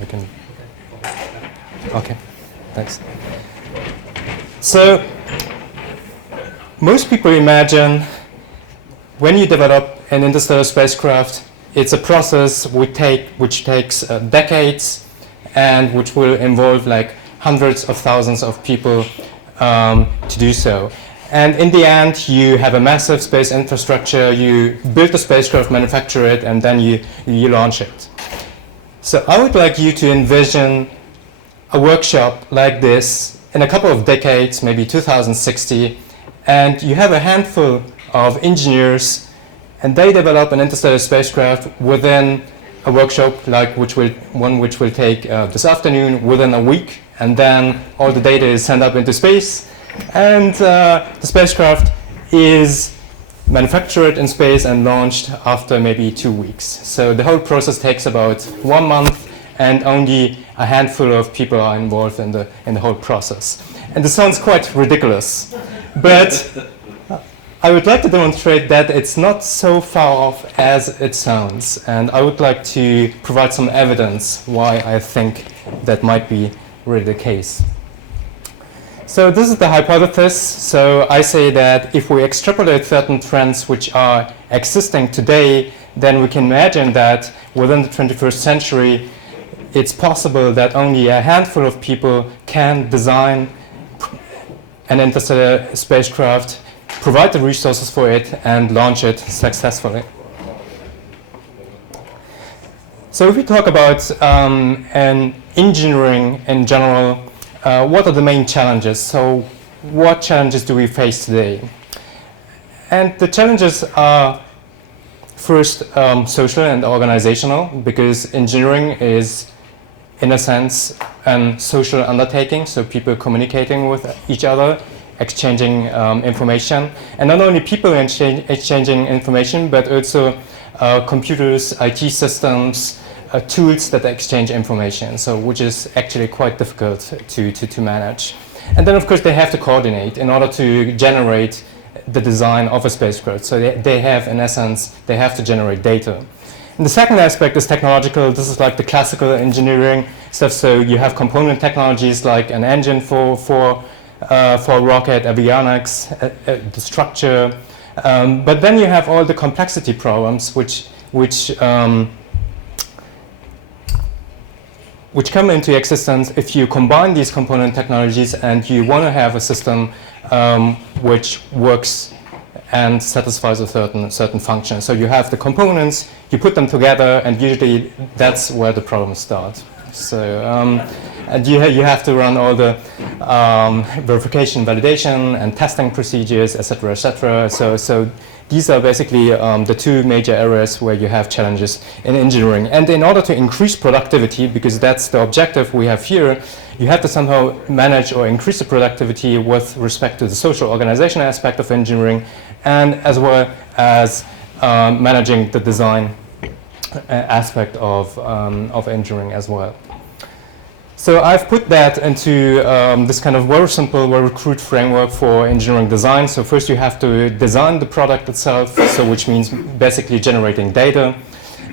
I can. Okay, thanks. So, most people imagine when you develop an interstellar spacecraft, it's a process which takes decades and which will involve like hundreds of thousands of people to do so. And in the end, you have a massive space infrastructure, you build the spacecraft, manufacture it, and then you launch it. So I would like you to envision a workshop like this in a couple of decades, maybe 2060, and you have a handful of engineers, and they develop an interstellar spacecraft within a workshop like which will take this afternoon, within a week, and then all the data is sent up into space, and the spacecraft is manufactured in space and launched after maybe 2 weeks. So the whole process takes about 1 month, and only a handful of people are involved in the whole process. And this sounds quite ridiculous, but I would like to demonstrate that it's not so far off as it sounds, and I would like to provide some evidence why I think that might be really the case. So this is the hypothesis. So I say that if we extrapolate certain trends which are existing today, then we can imagine that within the 21st century, it's possible that only a handful of people can design an interstellar spacecraft, provide the resources for it, and launch it successfully. So if we talk about engineering in general, what are the main challenges? So what challenges do we face today? And the challenges are first social and organizational, because engineering is, in a sense, a social undertaking, so people communicating with each other, exchanging information, and not only people exchanging information, but also computers, IT systems, tools that exchange information, so which is actually quite difficult to manage. And then of course they have to coordinate in order to generate the design of a spacecraft. So they have, in essence, they have to generate data. And the second aspect is technological. This is like the classical engineering stuff. So you have component technologies like an engine for a rocket, avionics, the structure. But then you have all the complexity problems which come into existence if you combine these component technologies and you want to have a system which works and satisfies a certain function. So you have the components, you put them together, and usually that's where the problems start. So and you have to run all the verification, validation, and testing procedures, etc., etc. So these are basically the two major areas where you have challenges in engineering. And in order to increase productivity, because that's the objective we have here, you have to somehow manage or increase the productivity with respect to the social organization aspect of engineering, and as well as managing the design aspect of engineering as well. So I've put that into this kind of very simple, very crude framework for engineering design. So first you have to design the product itself, so which means basically generating data.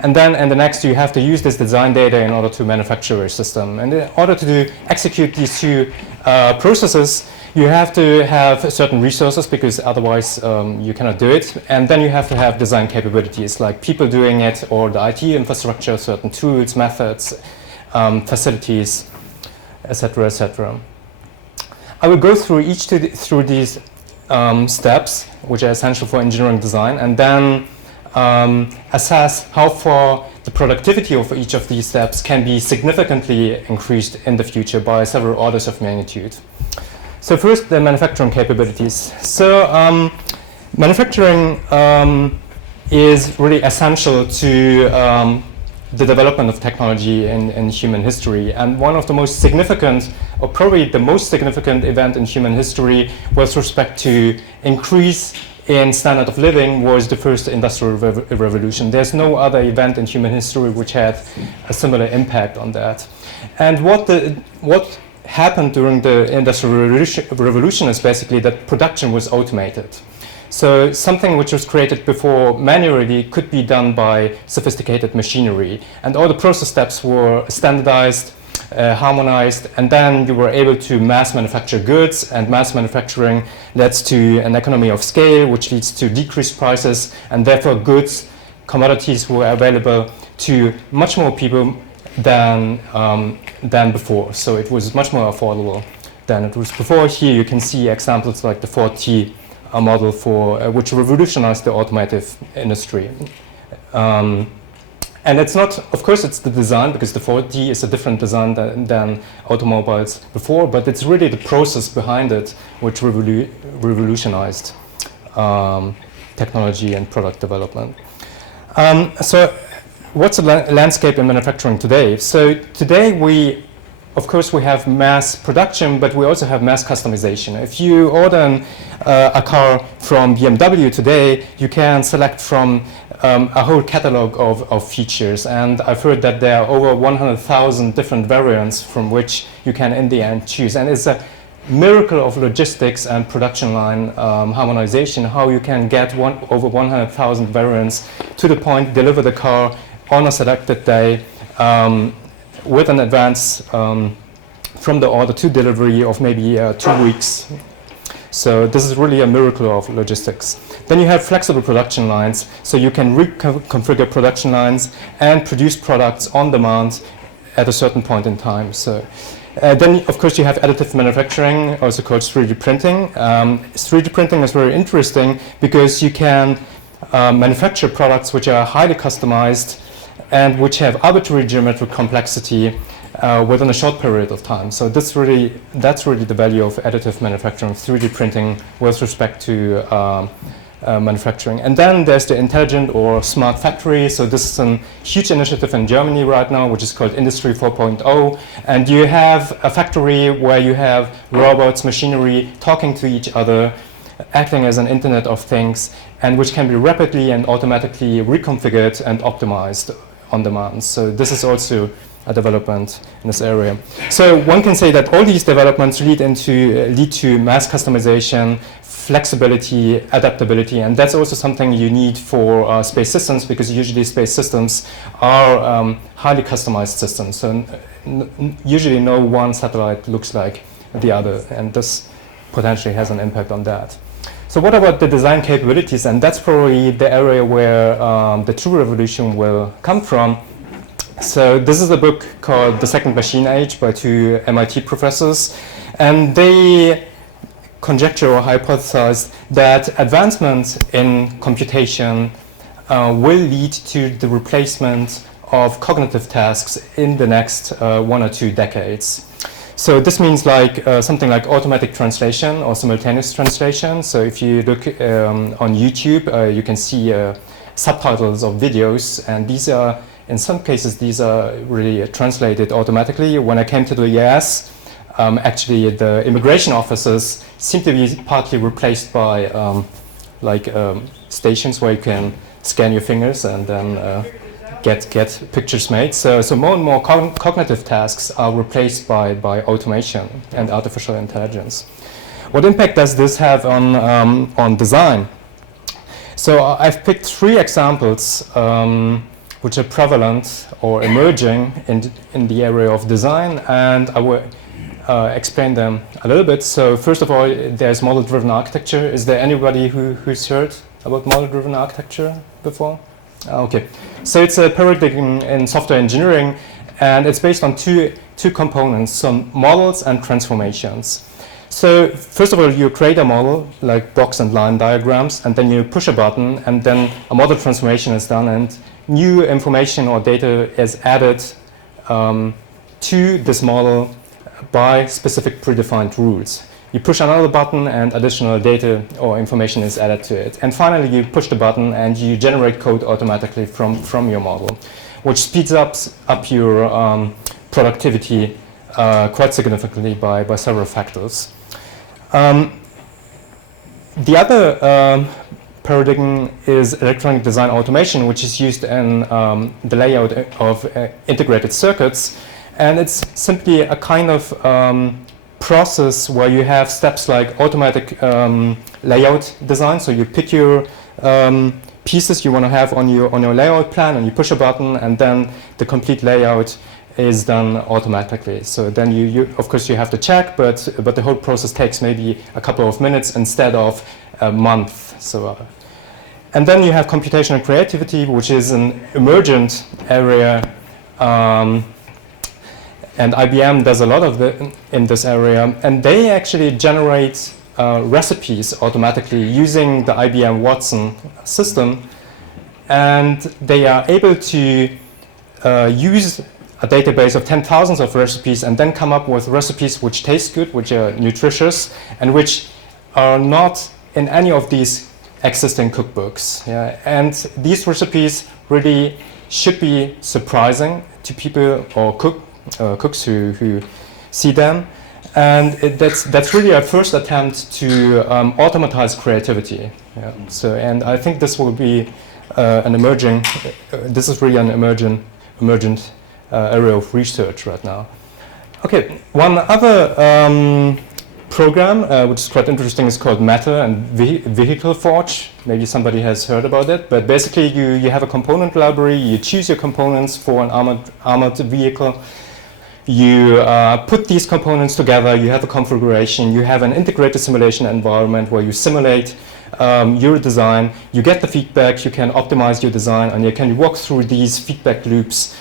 And then in the next you have to use this design data in order to manufacture a system. And in order to execute these two processes, you have to have certain resources, because otherwise you cannot do it. And then you have to have design capabilities, like people doing it, or the IT infrastructure, certain tools, methods, facilities, etc., etc. I will go through through these steps, which are essential for engineering design, and then assess how far the productivity of each of these steps can be significantly increased in the future by several orders of magnitude. So first, the manufacturing capabilities. So manufacturing is really essential to the development of technology in human history. And one of the most significant, or probably the most significant event in human history with respect to increase in standard of living was the first industrial revolution. There's no other event in human history which had a similar impact on that. And what happened during the industrial revolution is basically that production was automated. So something which was created before manually could be done by sophisticated machinery. And all the process steps were standardized, harmonized, and then you were able to mass manufacture goods, and mass manufacturing leads to an economy of scale, which leads to decreased prices, and therefore goods, commodities were available to much more people than before. So it was much more affordable than it was before. Here you can see examples like the Ford T model for which revolutionized the automotive industry. And it's not, of course, it's the design, because the 4D is a different design than automobiles before, but it's really the process behind it which revolutionized technology and product development. So what's the landscape in manufacturing today? So today of course, we have mass production, but we also have mass customization. If you order a car from BMW today, you can select from a whole catalog of features. And I've heard that there are over 100,000 different variants from which you can in the end choose. And it's a miracle of logistics and production line harmonization, how you can get over 100,000 variants to the point, deliver the car on a selected day, with an advance from the order to delivery of maybe 2 weeks. So this is really a miracle of logistics. Then you have flexible production lines, so you can reconfigure production lines and produce products on demand at a certain point in time. So then, of course, you have additive manufacturing, also called 3D printing. 3D printing is very interesting because you can manufacture products which are highly customized and which have arbitrary geometric complexity within a short period of time. So that's really the value of additive manufacturing, 3D printing with respect to manufacturing. And then there's the intelligent or smart factory. So this is a huge initiative in Germany right now, which is called Industry 4.0. And you have a factory where you have robots, machinery talking to each other, acting as an Internet of Things, and which can be rapidly and automatically reconfigured and optimized on demand. So this is also a development in this area. So one can say that all these developments lead to mass customization, flexibility, adaptability, and that's also something you need for space systems, because usually space systems are highly customized systems. So usually no one satellite looks like the other, and this potentially has an impact on that. So what about the design capabilities? And that's probably the area where the true revolution will come from. So this is a book called The Second Machine Age by 2 MIT professors. And they conjecture or hypothesize that advancements in computation will lead to the replacement of cognitive tasks in the next 1 or 2 decades. So this means like something like automatic translation or simultaneous translation. So if you look on YouTube, you can see subtitles of videos, and these are, in some cases, these are really translated automatically. When I came to the US, actually the immigration officers seem to be partly replaced by stations where you can scan your fingers and then get pictures made. So more and more cognitive tasks are replaced by automation and artificial intelligence. What impact does this have on design? So I've picked 3 examples which are prevalent or emerging in the area of design, and I will explain them a little bit. So first of all, there's model-driven architecture. Is there anybody who's heard about model-driven architecture before? Okay, so it's a paradigm in software engineering, and it's based on two components, some models and transformations. So first of all, you create a model like box and line diagrams, and then you push a button, and then a model transformation is done, and new information or data is added to this model by specific predefined rules. You push another button and additional data or information is added to it. And finally, you push the button and you generate code automatically from your model, which speeds up your productivity quite significantly by several factors. The other paradigm is electronic design automation, which is used in the layout of integrated circuits. And it's simply a kind of process where you have steps like automatic layout design. So you pick your pieces you want to have on your layout plan, and you push a button, and then the complete layout is done automatically. So then you of course you have to check, but the whole process takes maybe a couple of minutes instead of a month. So and then you have computational creativity, which is an emergent area, and IBM does a lot of in this area, and they actually generate recipes automatically using the IBM Watson system, and they are able to use a database of 10,000 of recipes and then come up with recipes which taste good, which are nutritious, and which are not in any of these existing cookbooks. Yeah? And these recipes really should be surprising to people or cooks who see them. And that's really a first attempt to automatize creativity. Yeah. So, and I think this will be an emerging, this is really an emergent area of research right now. Okay, one other program which is quite interesting is called Matter and Vehicle Forge. Maybe somebody has heard about it, but basically you have a component library, you choose your components for an armored vehicle. You put these components together, you have a configuration, you have an integrated simulation environment where you simulate your design, you get the feedback, you can optimize your design, and you can walk through these feedback loops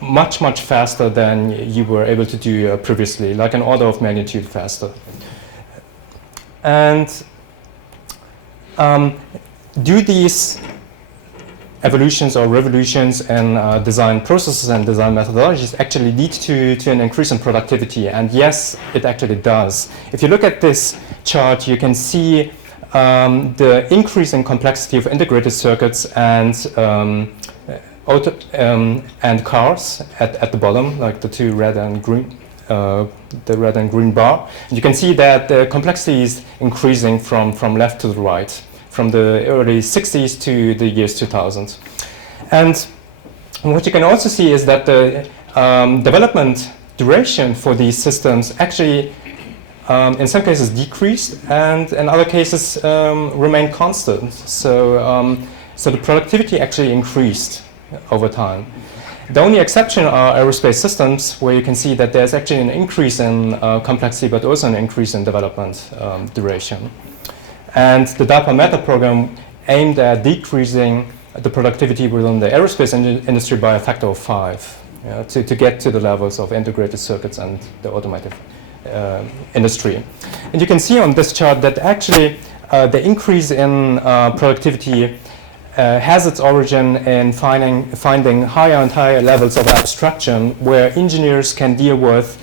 much faster than you were able to do previously, like an order of magnitude faster. And do these evolutions or revolutions in design processes and design methodologies actually lead to an increase in productivity? And yes, it actually does. If you look at this chart, you can see the increase in complexity of integrated circuits and cars at the bottom, like the two red and green, the red and green bar. And you can see that the complexity is increasing from left to the right, from the early 60s to the years 2000. And what you can also see is that the development duration for these systems actually in some cases decreased, and in other cases remained constant. So, so the productivity actually increased over time. The only exception are aerospace systems, where you can see that there's actually an increase in complexity, but also an increase in development duration. And the DARPA Matter program aimed at decreasing the productivity within the aerospace industry by a factor of 5, to get to the levels of integrated circuits and the automotive industry. And you can see on this chart that actually the increase in productivity has its origin in finding higher and higher levels of abstraction, where engineers can deal with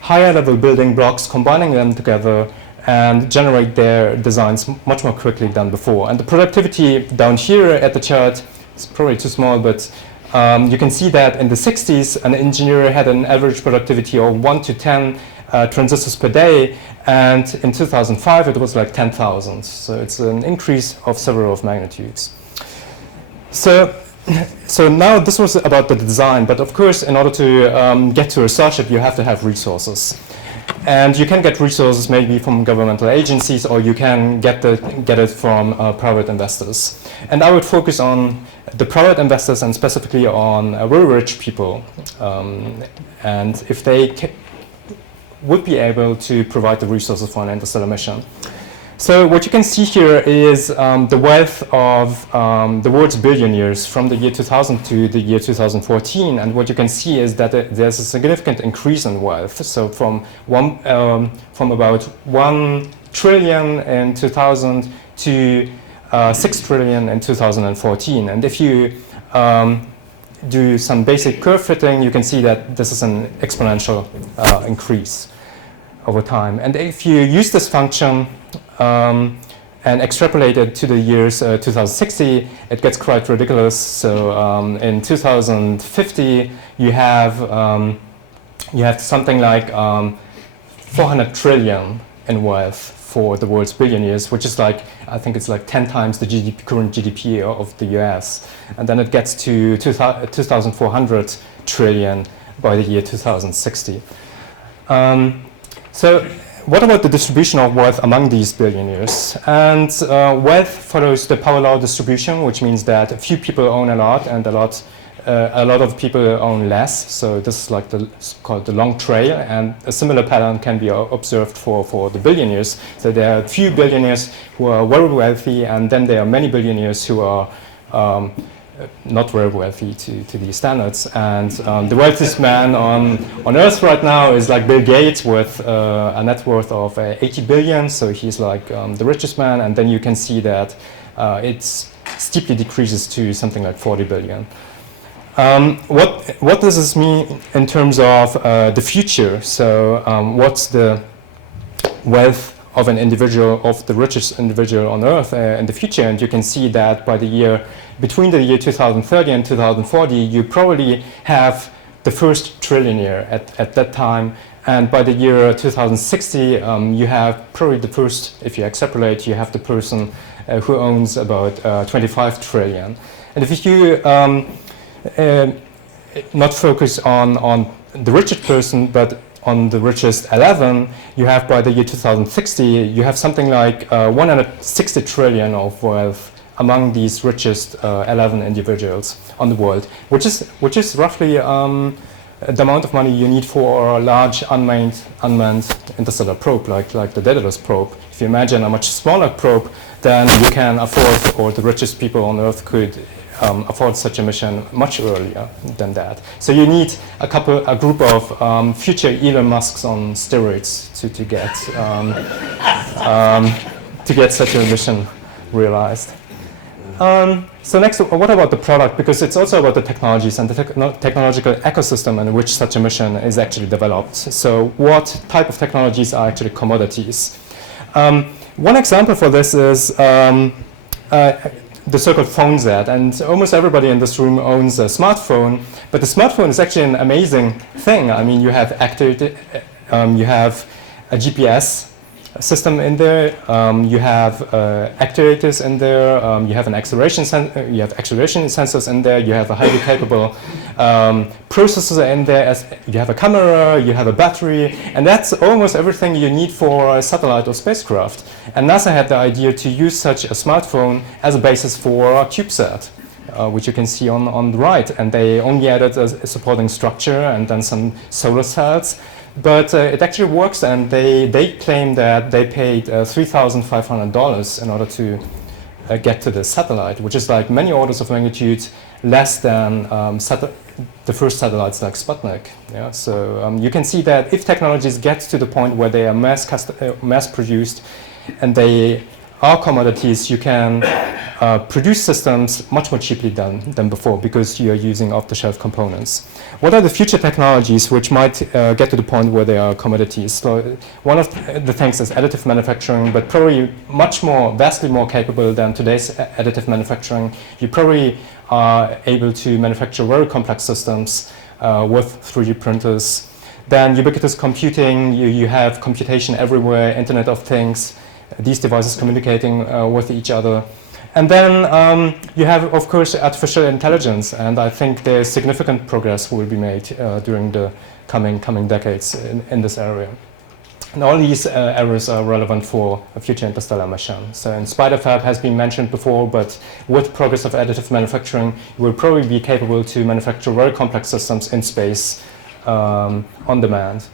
higher level building blocks, combining them together, and generate their designs much more quickly than before. And the productivity down here at the chart is probably too small, but you can see that in the 60s, an engineer had an average productivity of 1 to 10 transistors per day, and in 2005 it was like 10,000. So it's an increase of several of magnitudes. So now this was about the design, but of course in order to get to a Starship you have to have resources. And you can get resources maybe from governmental agencies, or you can get it from private investors. And I would focus on the private investors, and specifically on very rich people, and if they would be able to provide the resources for an interstellar mission. So what you can see here is the wealth of the world's billionaires from the year 2000 to the year 2014, and what you can see is that there's a significant increase in wealth. So from about 1 trillion in 2000 to 6 trillion in 2014. And if you do some basic curve fitting, you can see that this is an exponential increase over time. And if you use this function and extrapolate it to the years 2060, it gets quite ridiculous. So in 2050, you have something like 400 trillion in wealth for the world's billionaires, which is like, I think it's like 10 times the current GDP of the US. And then it gets to 2,400 trillion by the year 2060. So what about the distribution of wealth among these billionaires? And wealth follows the power law distribution, which means that a few people own a lot and a lot of people own less. So this is like called the long trail, and a similar pattern can be observed for the billionaires. So there are a few billionaires who are very wealthy, and then there are many billionaires who are not very wealthy to these standards. And the wealthiest man on Earth right now is like Bill Gates with a net worth of 80 billion. So he's like the richest man, and then you can see that it steeply decreases to something like 40 billion. What does this mean in terms of the future? So what's the wealth of an individual, of the richest individual on Earth in the future? And you can see that between the year 2030 and 2040, you probably have the first trillionaire at that time. And by the year 2060, you have probably the first, if you extrapolate, you have the person who owns about 25 trillion. And if you not focus on the richest person, but on the richest 11, you have by the year 2060, you have something like 160 trillion of wealth among these richest 11 individuals on the world, which is roughly the amount of money you need for a large unmanned interstellar probe, like the Daedalus probe. If you imagine a much smaller probe, then you can afford, or the richest people on Earth could afford such a mission much earlier than that. So you need a group of future Elon Musks on steroids to get such a mission realized. So next, what about the product? Because it's also about the technologies and the technological ecosystem in which such a mission is actually developed. So what type of technologies are actually commodities? One example for this is the so-called phone set, and almost everybody in this room owns a smartphone, but the smartphone is actually an amazing thing. I mean, you have you have a GPS system in there, you have actuators in there, you have acceleration sensors in there, you have a highly capable processor in there, you have a camera, you have a battery, and that's almost everything you need for a satellite or spacecraft. And NASA had the idea to use such a smartphone as a basis for a CubeSat, which you can see on the right, and they only added a supporting structure and then some solar cells. But it actually works, and they claim that they paid $3,500 in order to get to the satellite, which is like many orders of magnitude less than the first satellites like Sputnik. Yeah? So you can see that if technologies get to the point where they are mass produced and they are commodities, you can produce systems much more cheaply than before because you are using off-the-shelf components. What are the future technologies which might get to the point where they are commodities? So one of the things is additive manufacturing, but probably vastly more capable than today's additive manufacturing. You probably are able to manufacture very complex systems with 3D printers. Then ubiquitous computing, you have computation everywhere, Internet of Things, these devices communicating with each other. And then you have, of course, artificial intelligence, and I think there's significant progress will be made during the coming decades in this area. And all these areas are relevant for a future interstellar mission. So Spider-Fab has been mentioned before, but with progress of additive manufacturing, you will probably be capable to manufacture very complex systems in space on demand.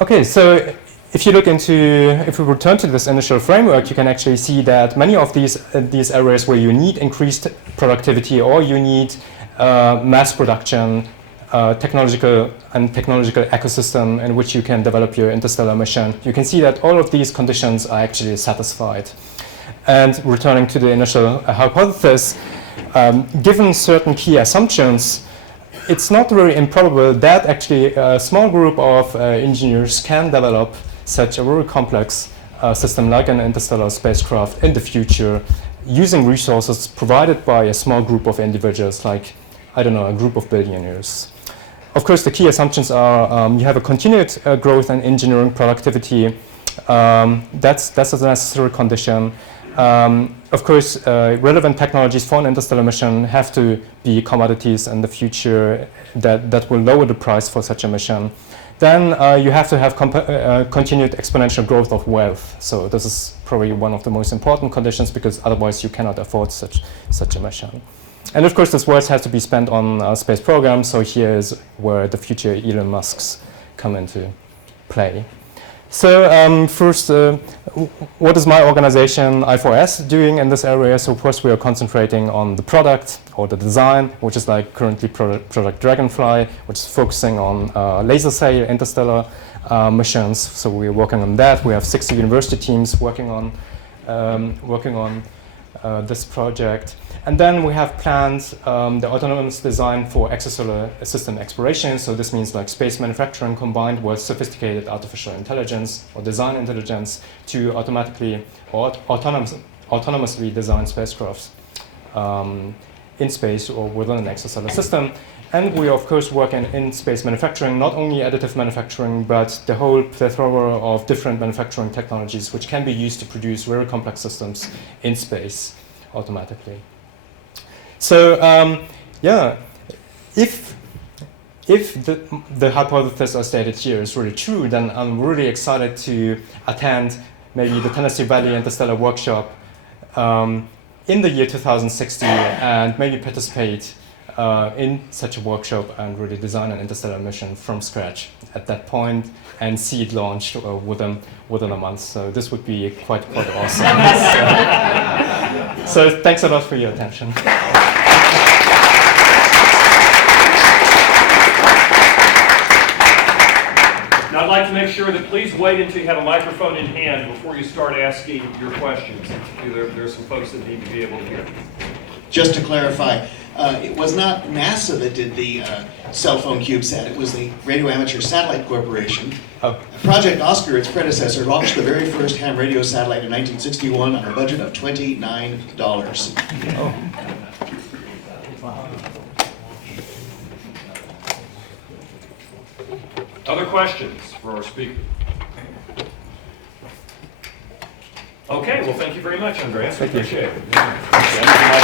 Okay, so if you if we return to this initial framework, you can actually see that many of these areas where you need increased productivity or you need mass production, technological ecosystem in which you can develop your interstellar mission, you can see that all of these conditions are actually satisfied. And returning to the initial hypothesis, given certain key assumptions, it's not very improbable that actually a small group of engineers can develop such a very complex system like an interstellar spacecraft in the future using resources provided by a small group of individuals, like, I don't know, a group of billionaires. Of course, the key assumptions are you have a continued growth in engineering productivity. That's a necessary condition. Of course, relevant technologies for an interstellar mission have to be commodities in the future that will lower the price for such a mission. then you have to have continued exponential growth of wealth. So this is probably one of the most important conditions, because otherwise you cannot afford such a mission. And of course, this wealth has to be spent on space programs. So here is where the future Elon Musks come into play. So first, what is my organization I4S doing in this area? So first we are concentrating on the product or the design, which is like currently Project Dragonfly, which is focusing on laser sail interstellar missions. So we're working on that. We have 60 university teams working on this project. And then we have planned the autonomous design for extrasolar system exploration. So this means like space manufacturing combined with sophisticated artificial intelligence or design intelligence to automatically or autonomously design spacecrafts in space or within an extrasolar system. And we are, of course, working in space manufacturing, not only additive manufacturing, but the whole plethora of different manufacturing technologies which can be used to produce very complex systems in space automatically. So yeah, if the hypothesis I stated here is really true, then I'm really excited to attend maybe the Tennessee Valley Interstellar Workshop in the year 2060 and maybe participate in such a workshop and really design an interstellar mission from scratch at that point and see it launched within a month. So this would be quite awesome. So thanks a lot for your attention. Now I'd like to make sure that please wait until you have a microphone in hand before you start asking your questions. There's some folks that need to be able to hear. Just to clarify, it was not NASA that did the cell phone CubeSat, it was the Radio Amateur Satellite Corporation. Oh. Project Oscar, its predecessor, launched the very first ham radio satellite in 1961 on a budget of $29. Oh. Wow. Other questions for our speaker? Okay, well, thank you very much, Andreas. Thank you. Appreciate it.